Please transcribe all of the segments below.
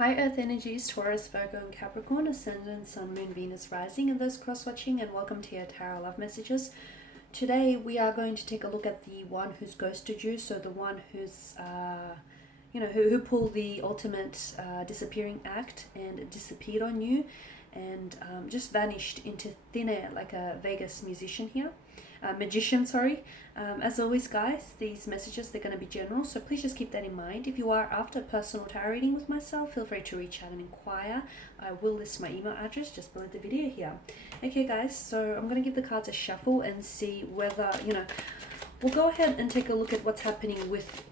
Hi Earth energies, Taurus, Virgo and Capricorn, Ascendant, Sun, Moon, Venus, Rising, and those cross-watching, and welcome to your Tarot Love Messages. Today we are going to take a look at the one who's ghosted you, so the one who's, who pulled the ultimate disappearing act and disappeared on you and just vanished into thin air like a Vegas magician, sorry. As always, guys, these messages, they're going to be general, so please just keep that in mind. If you are after a personal tarot reading with myself, feel free to reach out and inquire. I will list my email address just below the video here. Okay, guys, so I'm going to give the cards a shuffle and see whether, we'll go ahead and take a look at what's happening with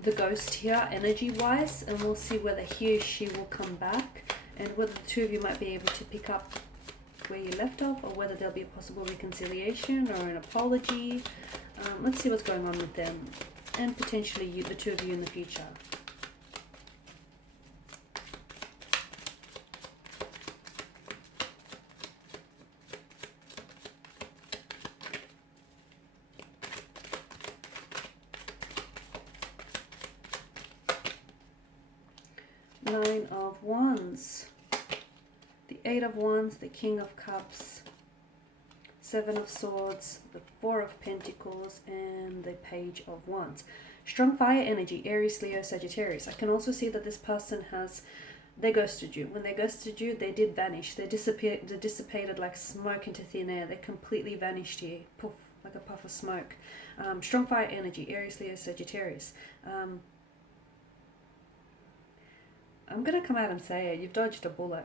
the ghost here, energy-wise, and we'll see whether he or she will come back and whether the two of you might be able to pick up where you left off, or whether there'll be a possible reconciliation or an apology. Let's see what's going on with them and potentially you, the two of you in the future. Nine of Wands. The Eight of Wands, the King of Cups, Seven of Swords, the Four of Pentacles, and the Page of Wands. Strong fire energy, Aries, Leo, Sagittarius. I can also see that this person they ghosted you. When they ghosted you, they did vanish. They dissipated like smoke into thin air. They completely vanished here, poof, like a puff of smoke. Strong fire energy, Aries, Leo, Sagittarius. I'm going to come out and say it. You've dodged a bullet.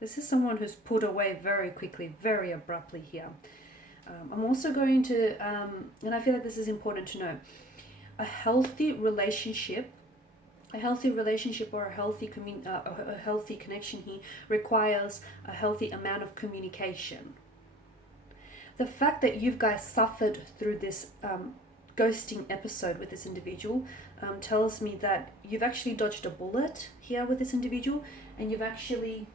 This is someone who's put away very quickly, very abruptly here. I'm also going to, and I feel like this is important to know, a healthy relationship or a healthy connection here requires a healthy amount of communication. The fact that you guys suffered through this ghosting episode with this individual tells me that you've actually dodged a bullet here with this individual, and you've actually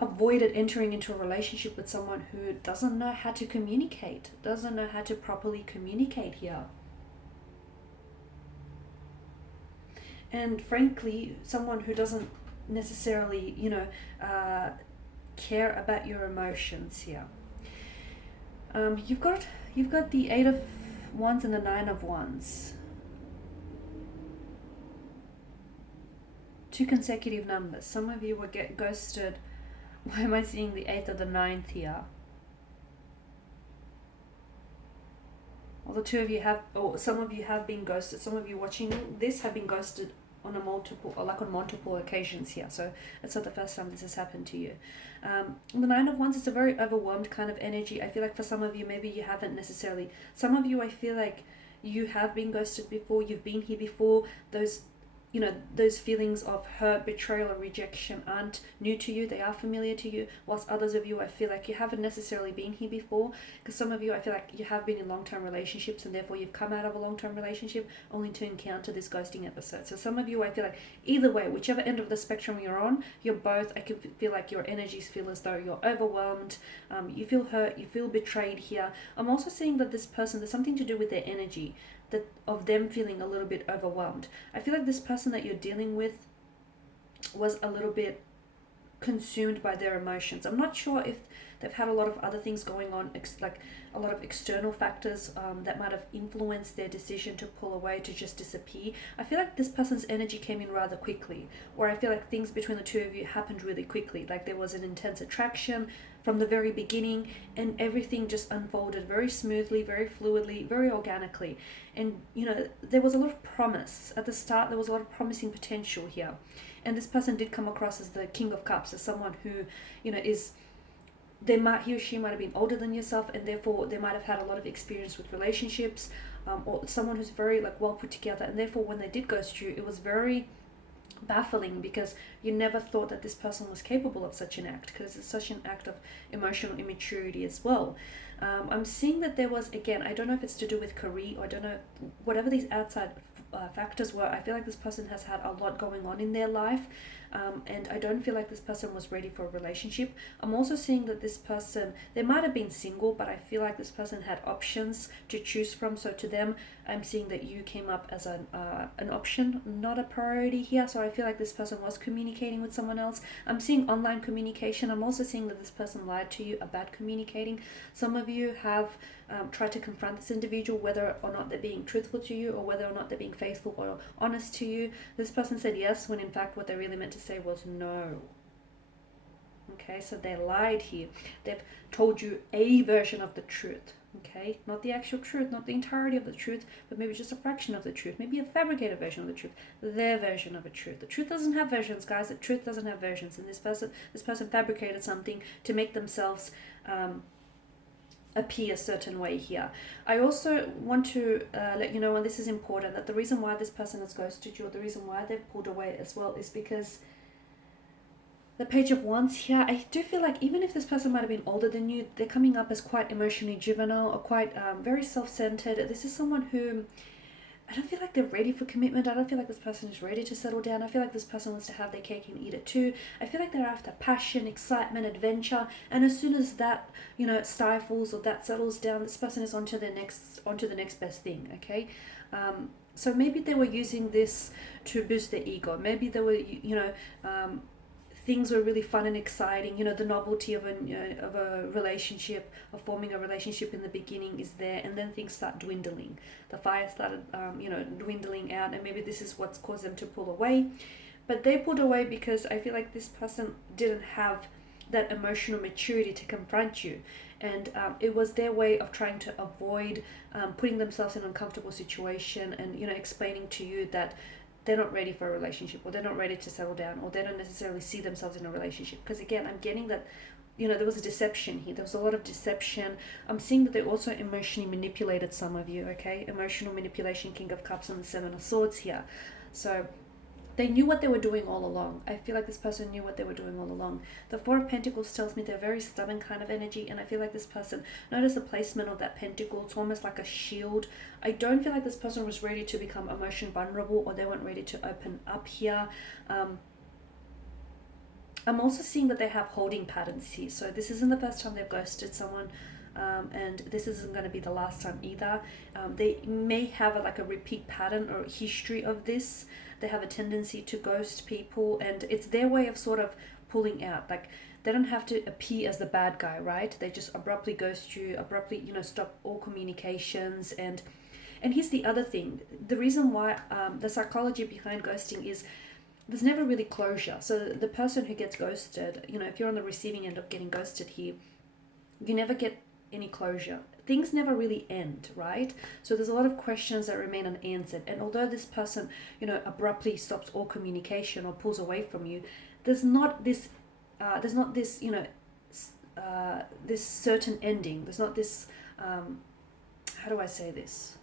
avoided entering into a relationship with someone who doesn't know how to communicate, doesn't know how to properly communicate here. And frankly, someone who doesn't necessarily, care about your emotions here. You've got the Eight of Wands and the Nine of Wands. Two consecutive numbers. Some of you will get ghosted. Why am I seeing the 8th or the 9th here? Well, the two of you have, or some of you have been ghosted. Some of you watching this have been ghosted on multiple occasions here. So it's not the first time this has happened to you. The Nine of Wands is a very overwhelmed kind of energy. I feel like for some of you, maybe you haven't necessarily. Some of you, I feel like you have been ghosted before. You've been here before. Those feelings of hurt, betrayal, or rejection aren't new to you. They are familiar to you. Whilst others of you, I feel like you haven't necessarily been here before. Because some of you, I feel like you have been in long-term relationships, and therefore you've come out of a long-term relationship only to encounter this ghosting episode. So some of you, I feel like either way, whichever end of the spectrum you're on, you're both. I can feel like your energies feel as though you're overwhelmed. You feel hurt. You feel betrayed here. I'm also seeing that this person, there's something to do with their energy, that of them feeling a little bit overwhelmed. I feel like this person that you're dealing with was a little bit consumed by their emotions. I'm not sure if they've had a lot of other things going on, like a lot of external factors that might have influenced their decision to pull away, to just disappear. I feel like this person's energy came in rather quickly, or I feel like things between the two of you happened really quickly. Like there was an intense attraction from the very beginning, and everything just unfolded very smoothly, very fluidly, very organically. And there was a lot of promise at the start. There was a lot of promising potential here, and this person did come across as the King of Cups, as someone who he or she might have been older than yourself, and therefore they might have had a lot of experience with relationships, or someone who's very well put together, and therefore when they did ghost you, it was very baffling, because you never thought that this person was capable of such an act, because it's such an act of emotional immaturity as well. I'm seeing that there was, again, I don't know if it's to do with career, or I don't know, whatever these outside factors were, I feel like this person has had a lot going on in their life, and I don't feel like this person was ready for a relationship. I'm also seeing that this person, they might have been single, but I feel like this person had options to choose from. So to them, I'm seeing that you came up as an option, not a priority here. So I feel like this person was communicating with someone else. I'm seeing online communication. I'm also seeing that this person lied to you about communicating. Some of you have tried to confront this individual, whether or not they're being truthful to you, or whether or not they're being faithful or honest to you. This person said yes, when in fact what they really meant to say was no. Okay, so they lied here. They've told you a version of the truth. Okay, not the actual truth, not the entirety of the truth, but maybe just a fraction of the truth, maybe a fabricated version of the truth, their version of a truth. The truth doesn't have versions, guys. The truth doesn't have versions. And this person fabricated something to make themselves appear a certain way here. I also want to let you know, and this is important, that the reason why this person has ghosted you, or the reason why they've pulled away as well, is because the Page of Wands here, I do feel like even if this person might have been older than you, they're coming up as quite emotionally juvenile, or quite very self-centered. This is someone who, I don't feel like they're ready for commitment. I don't feel like this person is ready to settle down. I feel like this person wants to have their cake and eat it too. I feel like they're after passion, excitement, adventure, and as soon as that, stifles or that settles down, this person is onto the next best thing. Okay, so maybe they were using this to boost their ego. Maybe they were, things were really fun and exciting. The novelty of a relationship, of forming a relationship in the beginning is there, and then things start dwindling. The fire started, dwindling out, and maybe this is what's caused them to pull away. But they pulled away because I feel like this person didn't have that emotional maturity to confront you, and it was their way of trying to avoid putting themselves in an uncomfortable situation, and explaining to you that they're not ready for a relationship, or they're not ready to settle down, or they don't necessarily see themselves in a relationship. Because again, I'm getting that, there was a deception here. There was a lot of deception. I'm seeing that they also emotionally manipulated some of you, okay? Emotional manipulation, King of Cups and the Seven of Swords here. So they knew what they were doing all along. I feel like this person knew what they were doing all along. The Four of Pentacles tells me they're very stubborn kind of energy, and I feel like this person, notice the placement of that pentacle, it's almost like a shield. I don't feel like this person was ready to become emotionally vulnerable, or they weren't ready to open up here. I'm also seeing that they have holding patterns here. So this isn't the first time they've ghosted someone, and this isn't going to be the last time either. They may have a repeat pattern or history of this. They have a tendency to ghost people, and it's their way of sort of pulling out. Like, they don't have to appear as the bad guy, right? They just abruptly ghost you, abruptly, stop all communications. And here's the other thing. The reason why, the psychology behind ghosting is there's never really closure. So the person who gets ghosted, if you're on the receiving end of getting ghosted here, you never get any closure. Things never really end, right? So there's a lot of questions that remain unanswered. And although this person, abruptly stops all communication or pulls away from you, there's not this, this certain ending. There's not this, how do I say this?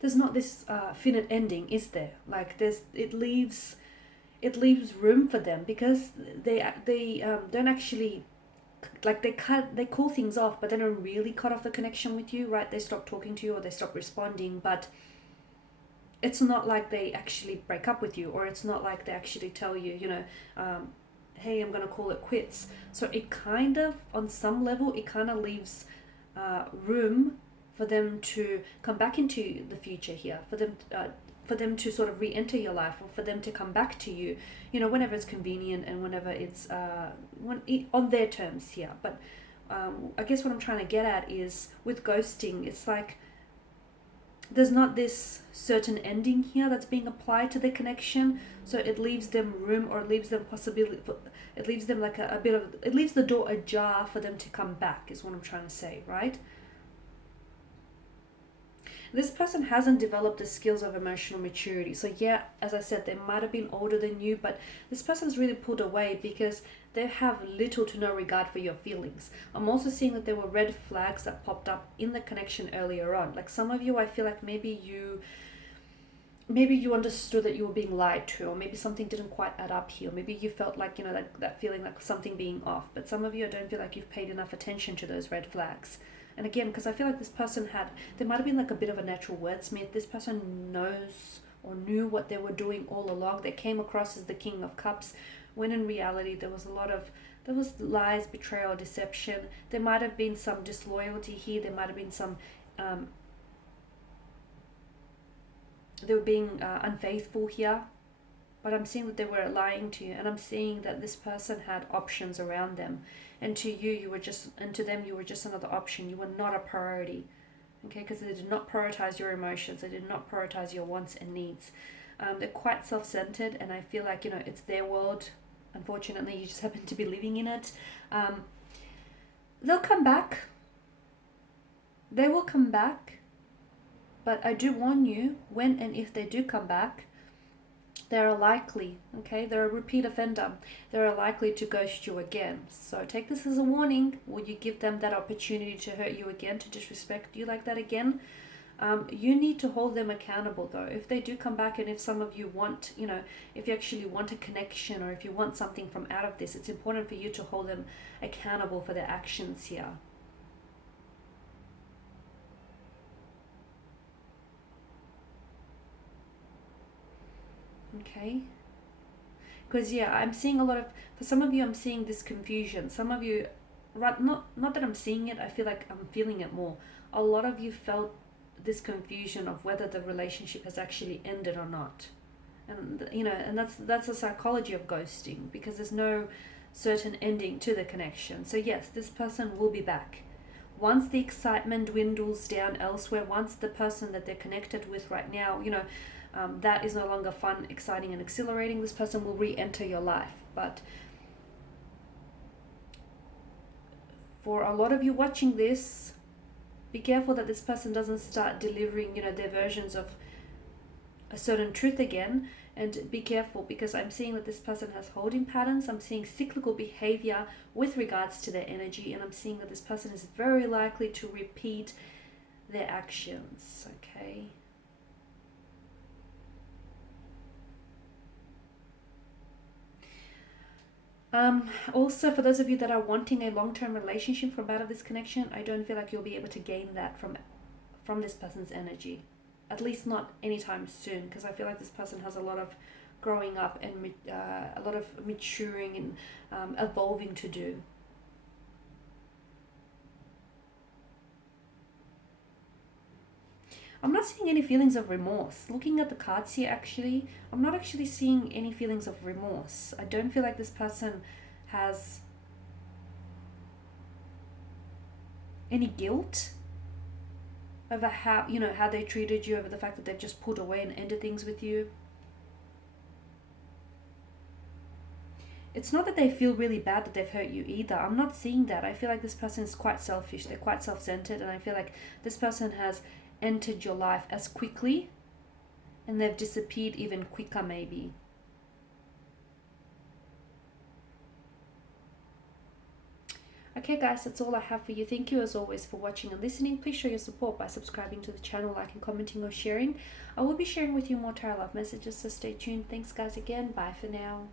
There's not this finite ending, is there? Like, it leaves room for them, because they don't actually, like, they call things off, but they don't really cut off the connection with you, right? They stop talking to you, or they stop responding, but it's not like they actually break up with you, or it's not like they actually tell you, hey, I'm gonna call it quits. So it kind of, on some level, it kind of leaves room for them to come back into the future here, for them to sort of re-enter your life, or for them to come back to you, whenever it's convenient, and whenever it's on their terms here. But I guess what I'm trying to get at is, with ghosting, it's like there's not this certain ending here that's being applied to the connection, so it leaves them room, or it leaves them possibility, it leaves them like it leaves the door ajar for them to come back, is what I'm trying to say, right? This person hasn't developed the skills of emotional maturity. So yeah, as I said, they might have been older than you, but this person's really pulled away because they have little to no regard for your feelings. I'm also seeing that there were red flags that popped up in the connection earlier on. Like, some of you, I feel like maybe you understood that you were being lied to, or maybe something didn't quite add up here. Maybe you felt like, that feeling like something being off. But some of you, I don't feel like you've paid enough attention to those red flags. And again, because I feel like this person there might have been like a bit of a natural wordsmith. This person knows or knew what they were doing all along. They came across as the King of Cups, when in reality there was lies, betrayal, deception. There might have been some disloyalty here. There might have been some they were being unfaithful here. But I'm seeing that they were lying to you, and I'm seeing that this person had options around them, and to you, and to them, you were just another option. You were not a priority, okay? Because they did not prioritize your emotions. They did not prioritize your wants and needs. They're quite self-centered, and I feel like, it's their world. Unfortunately, you just happen to be living in it. They'll come back. They will come back, but I do warn you, when and if they do come back, they're likely, okay, they're a repeat offender. They're likely to ghost you again. So take this as a warning. Will you give them that opportunity to hurt you again, to disrespect you like that again? You need to hold them accountable though. If they do come back, and if some of you want, if you actually want a connection, or if you want something from out of this, it's important for you to hold them accountable for their actions here. Okay, because I'm seeing a lot of, for some of you, I'm seeing this confusion. Some of you, right, not that I'm seeing it, I feel like I'm feeling it more. A lot of you felt this confusion of whether the relationship has actually ended or not. And and that's the psychology of ghosting, because there's no certain ending to the connection. So yes, this person will be back. Once the excitement dwindles down elsewhere, once the person that they're connected with right now, that is no longer fun, exciting, and exhilarating, this person will re-enter your life. But for a lot of you watching this, be careful that this person doesn't start delivering, their versions of a certain truth again. And be careful, because I'm seeing that this person has holding patterns. I'm seeing cyclical behavior with regards to their energy, and I'm seeing that this person is very likely to repeat their actions, okay? Also, for those of you that are wanting a long-term relationship from out of this connection, I don't feel like you'll be able to gain that from this person's energy, at least not anytime soon, because I feel like this person has a lot of growing up and a lot of maturing and evolving to do. I'm not seeing any feelings of remorse. Looking at the cards here, actually, I'm not actually seeing any feelings of remorse. I don't feel like this person has any guilt over how they treated you, over the fact that they've just pulled away and ended things with you. It's not that they feel really bad that they've hurt you either. I'm not seeing that. I feel like this person is quite selfish. They're quite self-centered, and I feel like this person has entered your life as quickly, and they've disappeared even quicker maybe. Okay guys, that's all I have for you. Thank you as always for watching and listening. Please show your support by subscribing to the channel, liking, commenting, or sharing. I will be sharing with you more tarot love messages, so stay tuned. Thanks guys again. Bye for now.